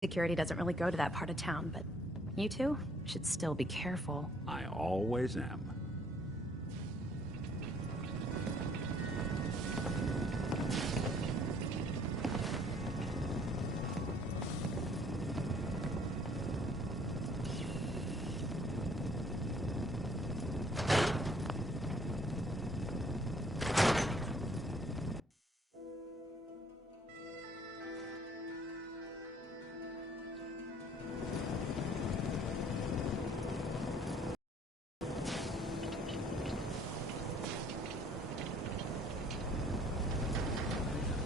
Security doesn't really go to that part of town, but you two should still be careful. I always am.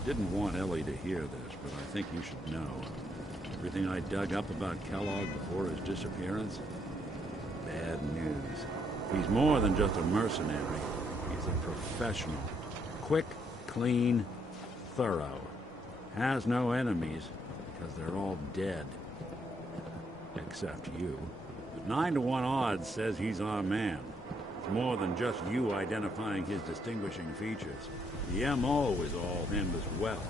Didn't want Ellie to hear this, but I think you should know. Everything I dug up about Kellogg before his disappearance? Bad news. He's more than just a mercenary. He's a professional. Quick, clean, thorough. Has no enemies, because they're all dead. Except you. But 9 to 1 odds says he's our man. It's more than just you identifying his distinguishing features. The MO is all him as well.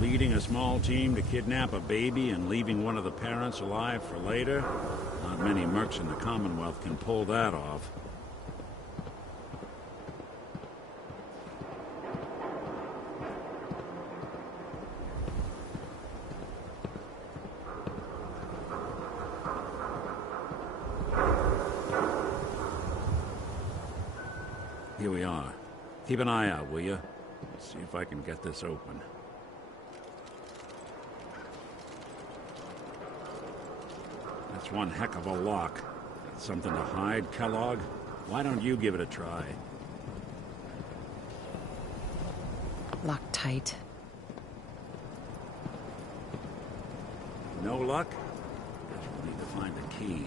Leading a small team to kidnap a baby and leaving one of the parents alive for later? Not many mercs in the Commonwealth can pull that off. Here we are. Keep an eye out, will you? See if I can get this open. That's one heck of a lock. Got something to hide, Kellogg? Why don't you give it a try? Locked tight. No luck? Guess we'll need to find a key.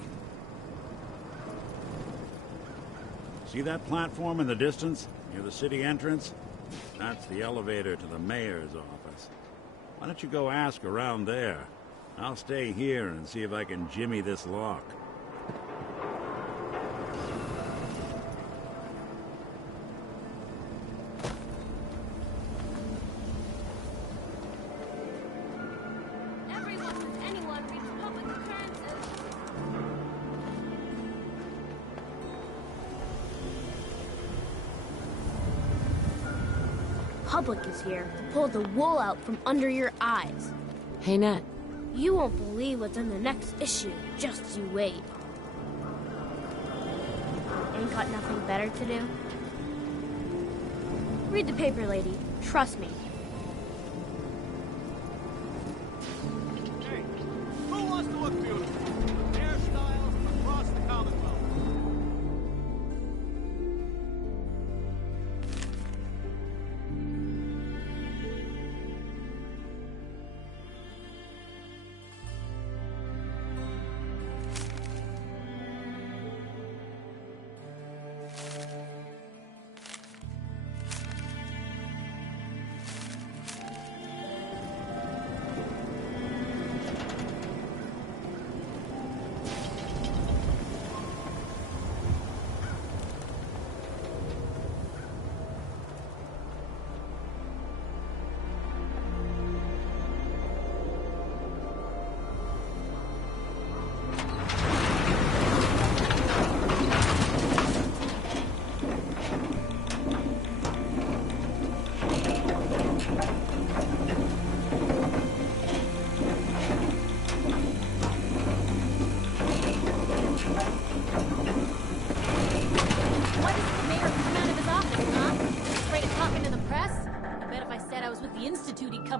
See that platform in the distance, near the city entrance? That's the elevator to the mayor's office. Why don't you go ask around there? I'll stay here and see if I can jimmy this lock. Public is here to pull the wool out from under your eyes. Hey, Nat. You won't believe what's in the next issue. Just you wait. Ain't got nothing better to do? Read the paper, lady. Trust me. Hey, who wants to look beautiful? Hairstyles across the Commonwealth.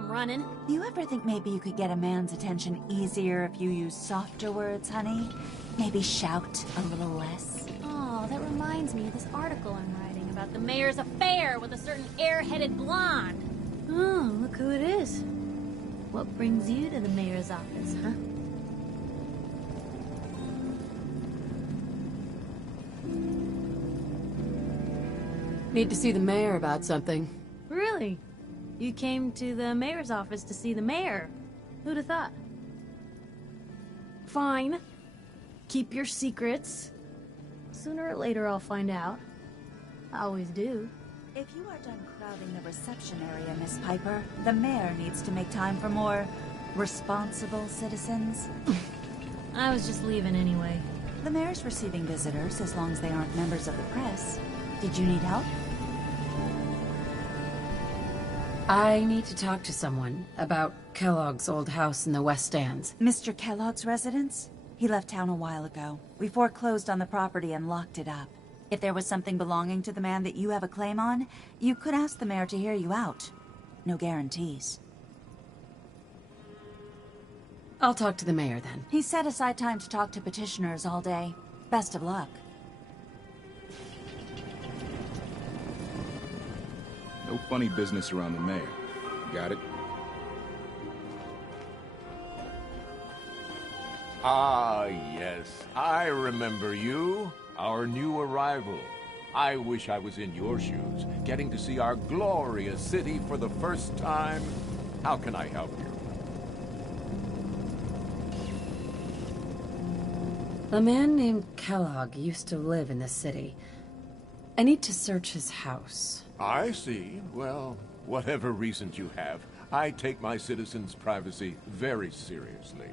Running. Do you ever think maybe you could get a man's attention easier if you use softer words, honey? Maybe shout a little less? Oh, that reminds me of this article I'm writing about the mayor's affair with a certain airheaded blonde. Oh, look who it is. What brings you to the mayor's office, huh? Need to see the mayor about something. Really? You came to the mayor's office to see the mayor. Who'd have thought? Fine. Keep your secrets. Sooner or later I'll find out. I always do. If you are done crowding the reception area, Miss Piper, the mayor needs to make time for more Responsible citizens? I was just leaving anyway. The mayor's receiving visitors as long as they aren't members of the press. Did you need help? I need to talk to someone about Kellogg's old house in the West Stands. Mr. Kellogg's residence? He left town a while ago. We foreclosed on the property and locked it up. If there was something belonging to the man that you have a claim on, you could ask the mayor to hear you out. No guarantees. I'll talk to the mayor then. He set aside time to talk to petitioners all day. Best of luck. No funny business around the mayor. Got it? Ah, yes. I remember you. Our new arrival. I wish I was in your shoes, getting to see our glorious city for the first time. How can I help you? A man named Kellogg used to live in this city. I need to search his house. I see. Well, whatever reasons you have, I take my citizens' privacy very seriously.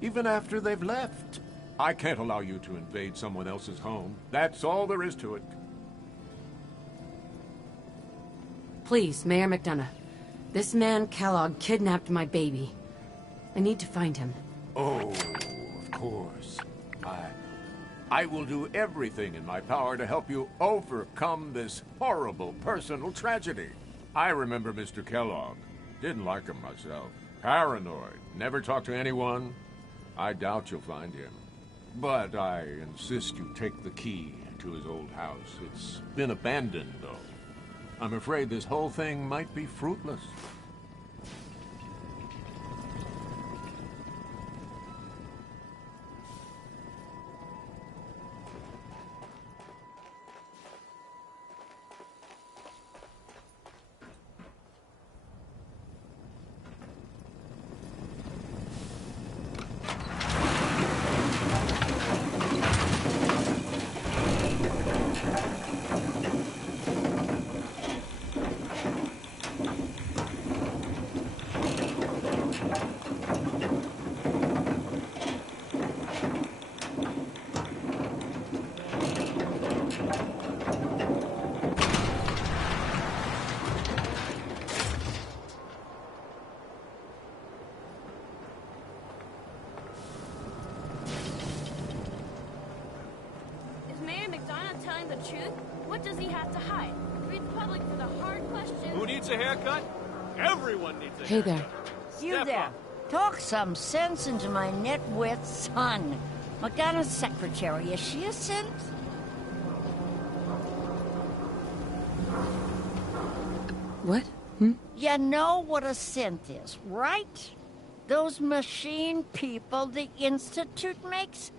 Even after they've left. I can't allow you to invade someone else's home. That's all there is to it. Please, Mayor McDonough. This man, Kellogg, kidnapped my baby. I need to find him. Oh, of course. I will do everything in my power to help you overcome this horrible personal tragedy. I remember Mr. Kellogg. Didn't like him myself. Paranoid. Never talked to anyone. I doubt you'll find him. But I insist you take the key to his old house. It's been abandoned, though. I'm afraid this whole thing might be fruitless. telling the truth? What does he have to hide? Read public for the hard questions. Who needs a haircut? Everyone needs a Hey haircut. there. You Step there. up. Talk some sense into my nitwit son. Madonna's secretary, is she a synth? What? You know what a synth is, right? Those machine people the Institute makes?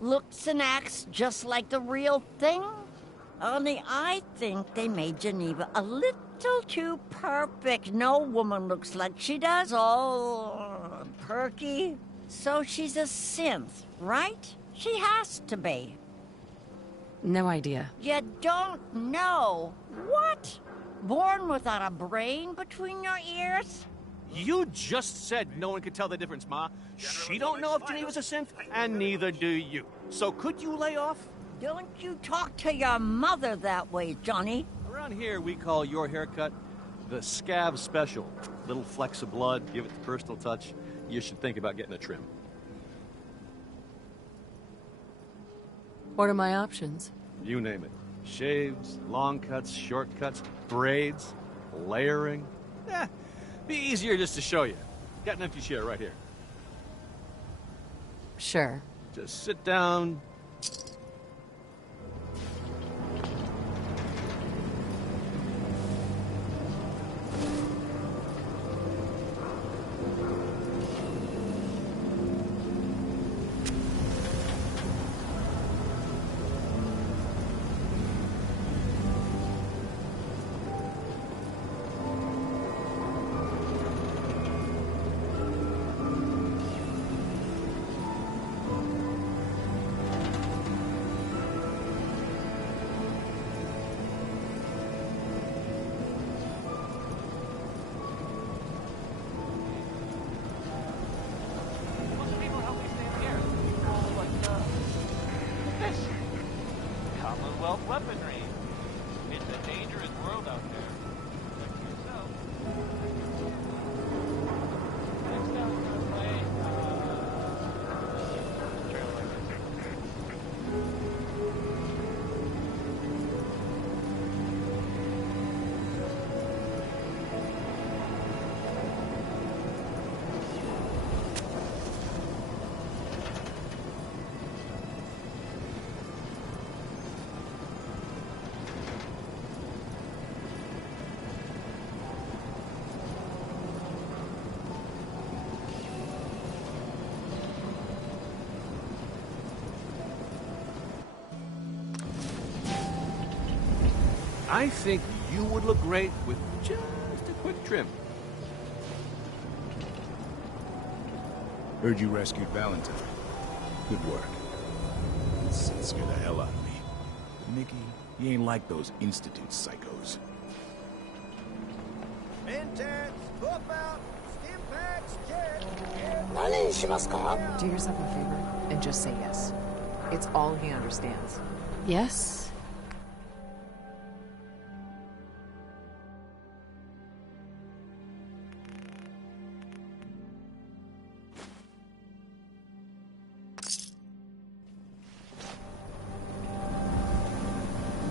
Looks and acts just like the real thing? Only I think they made Geneva a little too perfect. No woman looks like she does, all perky. So she's a synth, right? She has to be. No idea. You don't know? What? Born without a brain between your ears? You just said no one could tell the difference, Ma. She don't know if Geneva's a synth, and neither do you. So could you lay off? Don't you talk to your mother that way, Johnny. Around here, we call your haircut the scab special. Little flecks of blood, give it the personal touch. You should think about getting a trim. What are my options? You name it. Shaves, long cuts, short cuts, braids, layering. Be easier just to show you. Got an empty chair right here. Sure. Just sit down. Commonwealth weaponry. It's a dangerous world out there. Check for yourself. Next time we're gonna play, trailer like this. I think you would look great with just a quick trim. Heard you rescued Valentine. Good work. This scared the hell out of me. But Nikki, he ain't like those Institute psychos. Intense, hoof out, stim packs, jet. Do yourself a favor and just say yes. It's all he understands. Yes?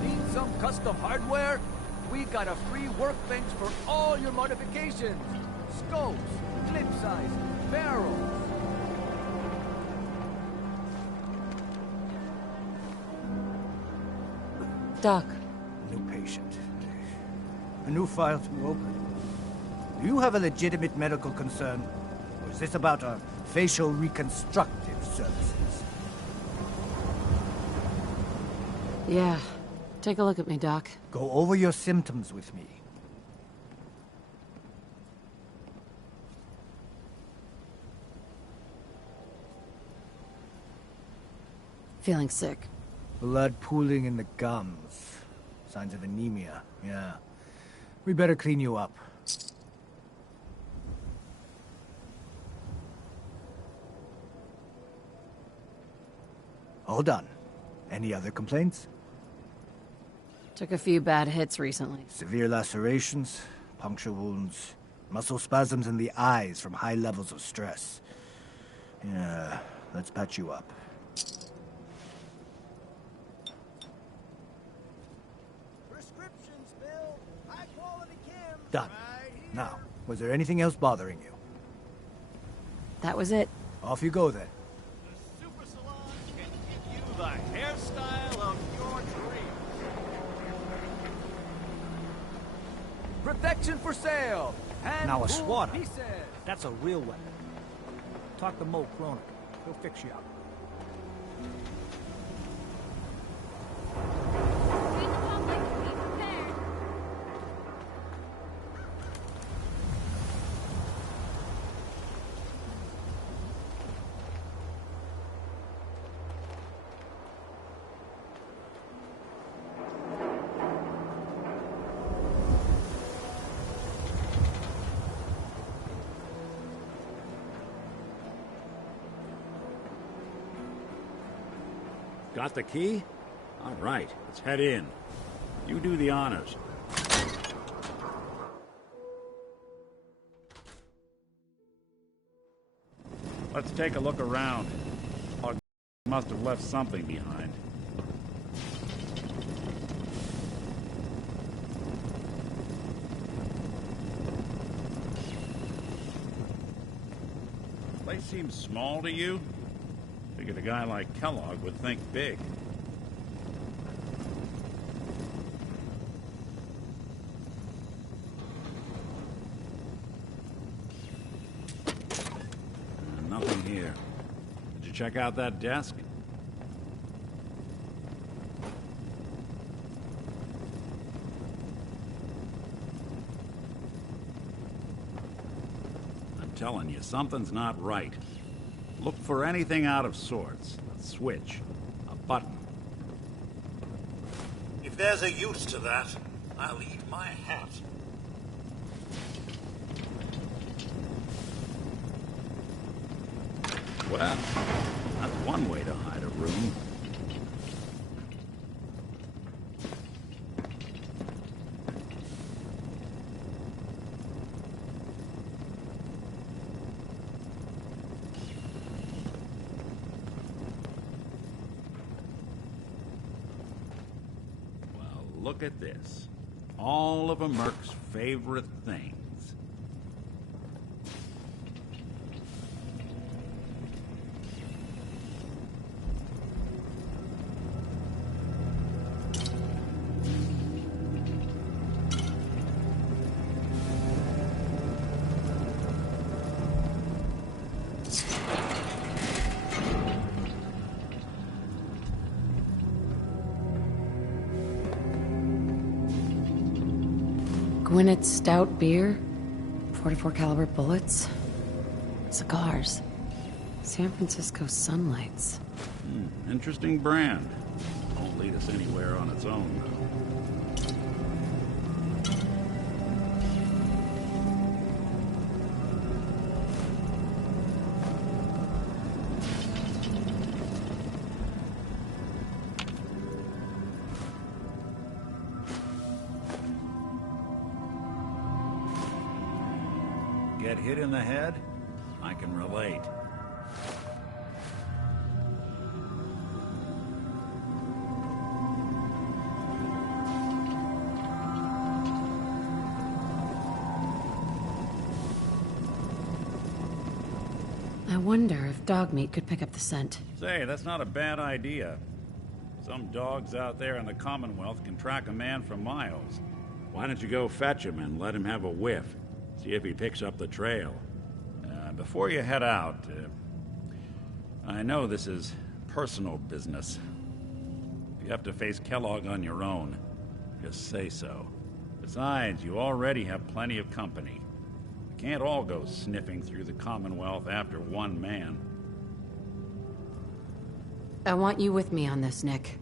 Need some custom hardware? We got a free workbench for all your modifications. Scopes, clip size, barrels. Doc. New patient. A new file to open. Do you have a legitimate medical concern? Or is this about our facial reconstructive services? Yeah. Take a look at me, Doc. Go over your symptoms with me. Feeling sick. Blood pooling in the gums. Signs of anemia, yeah. We better clean you up. All done. Any other complaints? Took a few bad hits recently. Severe lacerations, puncture wounds, muscle spasms in the eyes from high levels of stress. Yeah, let's patch you up. Prescriptions, Bill. High quality chem. Done. Now, was there anything else bothering you? That was it. Off you go then. The Super Salon can give you the hairstyle of your dreams. Protection for sale. Hand Now a pulled swatter. pieces. That's a real weapon. Talk to Mo Cronin. He'll fix you up. We the public be prepared. Got the key? All right, let's head in. You do the honors. Let's take a look around. Our must have left something behind. Place seems small to you? Figured a guy like Kellogg would think big. Nothing here. Did you check out that desk? I'm telling you, something's not right. Look for anything out of sorts. A switch. A button. If there's a use to that, I'll eat my hat. Well, that's one way to hide a room. look at this. All of a merc's favorite things. Gwinnett Stout beer, 44 caliber bullets, cigars, San Francisco Sunlights. Interesting brand. Won't lead us anywhere on its own, though. Get hit in the head? I can relate. I wonder if dog meat could pick up the scent. Say, that's not a bad idea. Some dogs out there in the Commonwealth can track a man for miles. Why don't you go fetch him and let him have a whiff? See if he picks up the trail. Before you head out, I know this is personal business. If you have to face Kellogg on your own, just say so. Besides, you already have plenty of company. You can't all go sniffing through the Commonwealth after one man. I want you with me on this, Nick.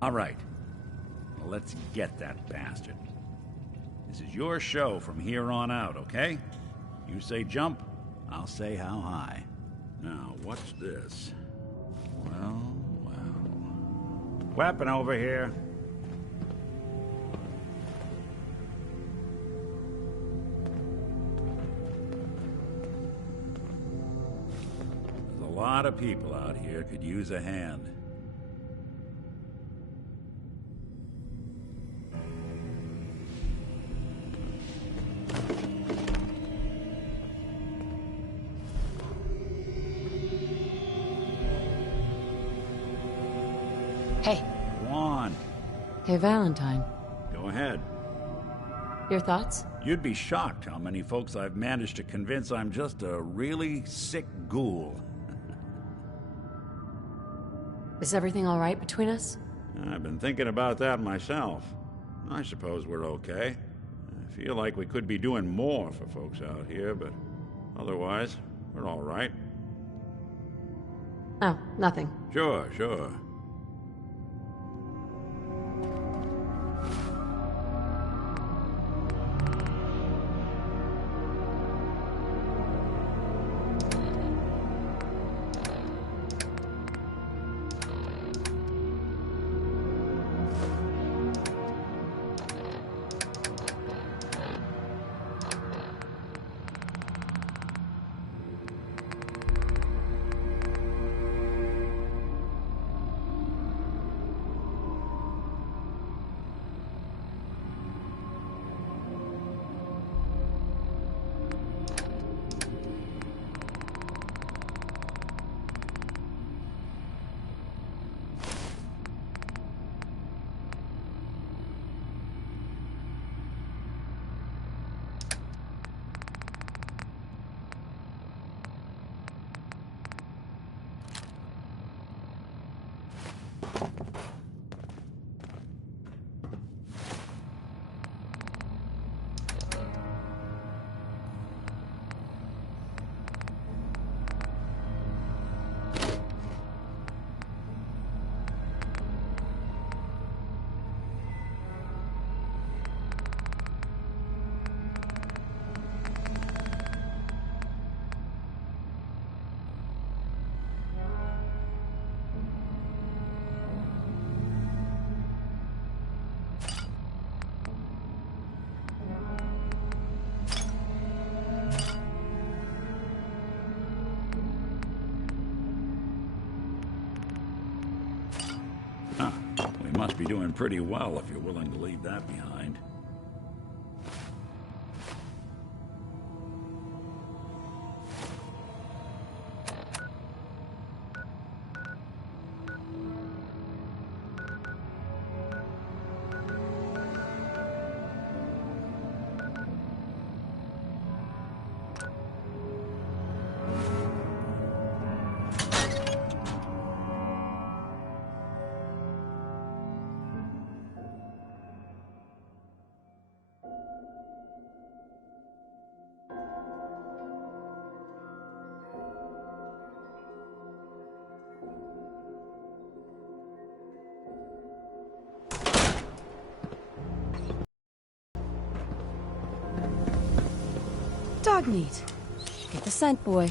All right. Well, let's get that bastard. This is your show from here on out, okay? You say jump, I'll say how high. Now, what's this? Well, well... Weapon over here. There's a lot of people out here could use a hand. Hey. Go on. Hey, Valentine. Go ahead. Your thoughts? You'd be shocked how many folks I've managed to convince I'm just a really sick ghoul. Is everything all right between us? I've been thinking about that myself. I suppose we're okay. I feel like we could be doing more for folks out here, but otherwise, we're all right. Oh, nothing. Sure, sure. must be doing pretty well if you're willing to leave that behind. Dog meat. Get the scent, boy.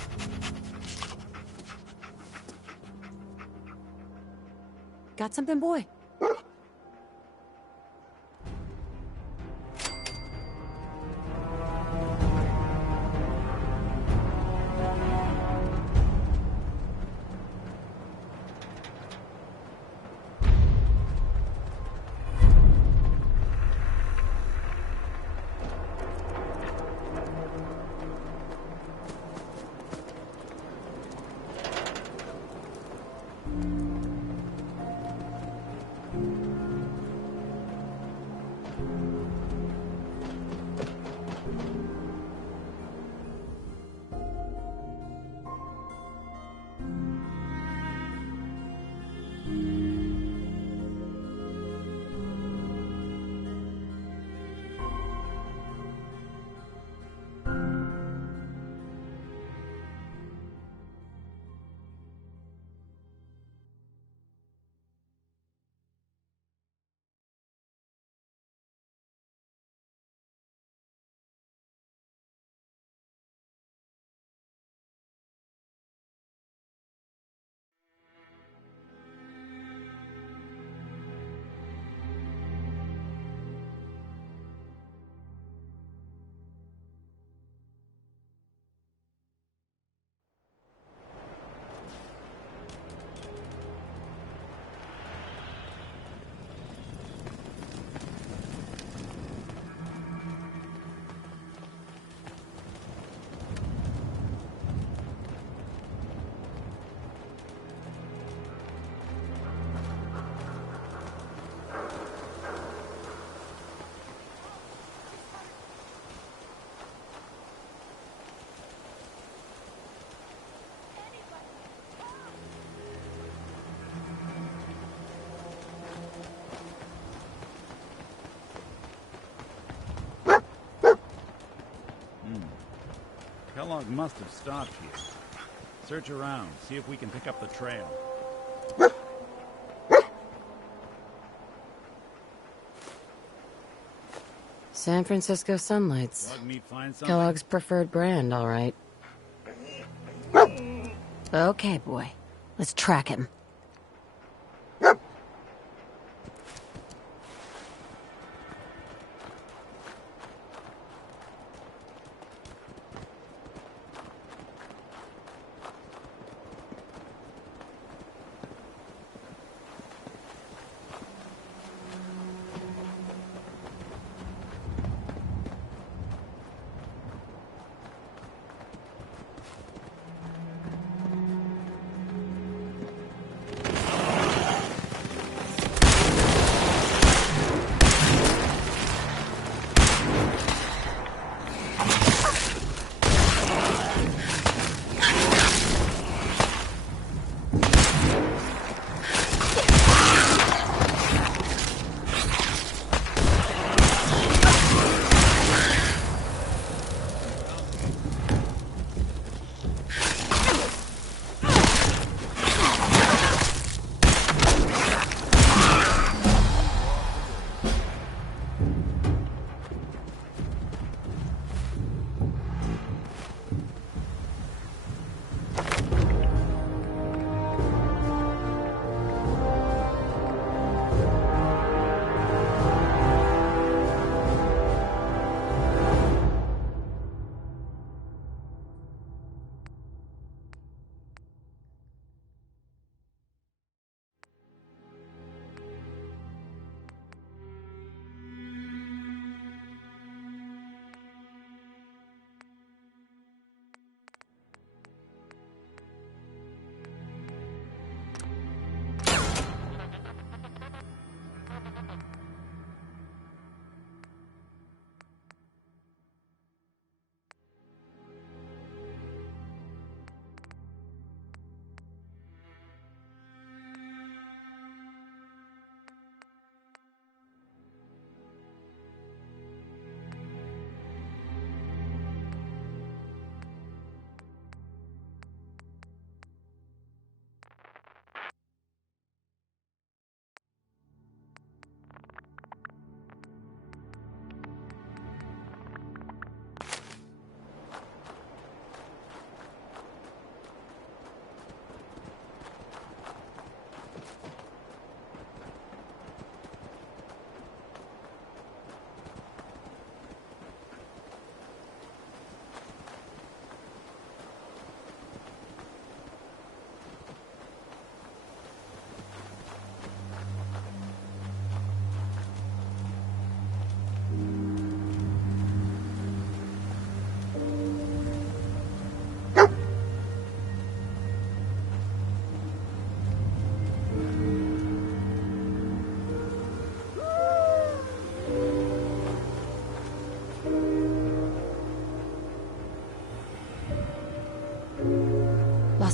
Got something, boy? Kellogg must have stopped here. Search around, see if we can pick up the trail. San Francisco Sunlights. Dog meat find something? Kellogg's preferred brand, all right. Okay, boy. Let's track him.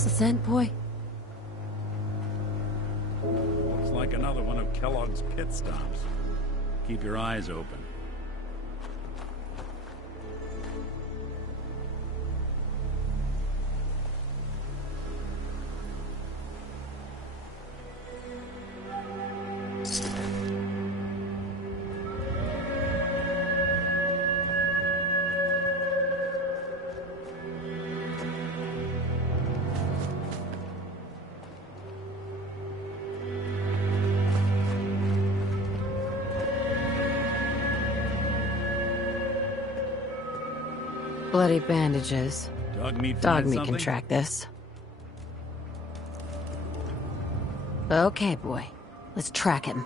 the scent, boy? Looks like another one of Kellogg's pit stops. Keep your eyes open. Bloody bandages. Dogmeat Dogmeat something? can track this. Okay, boy. Let's track him.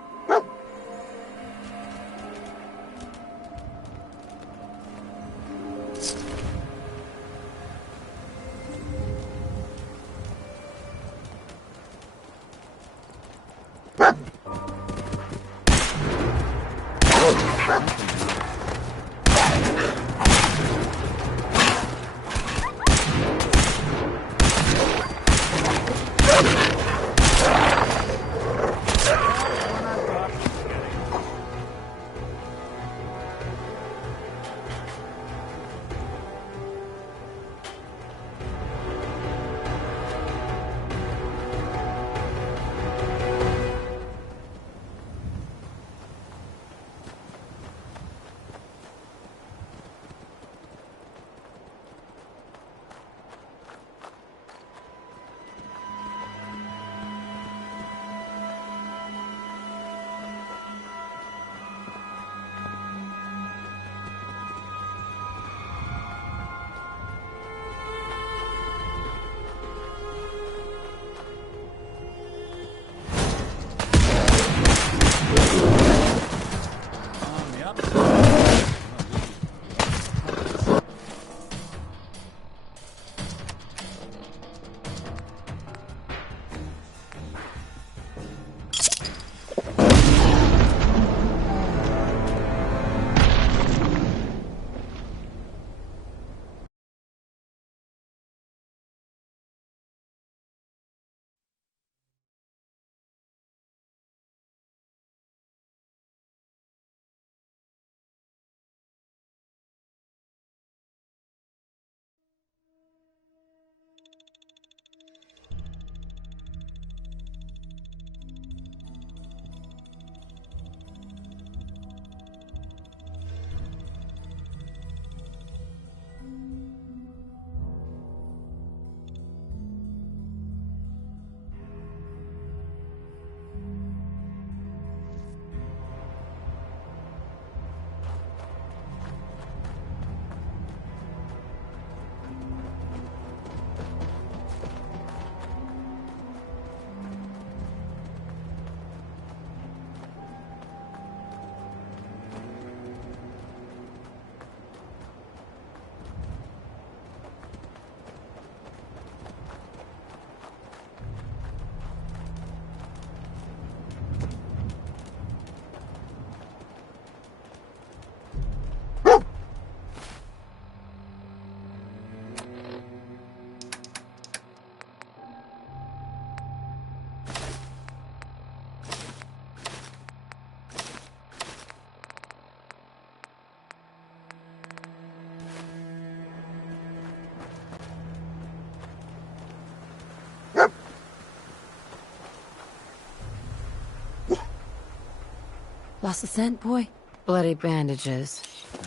Lost the scent, boy? Bloody bandages.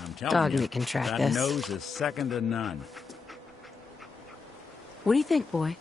I'm telling you, Dogmeat can track that this. nose is second to none. What do you think, boy?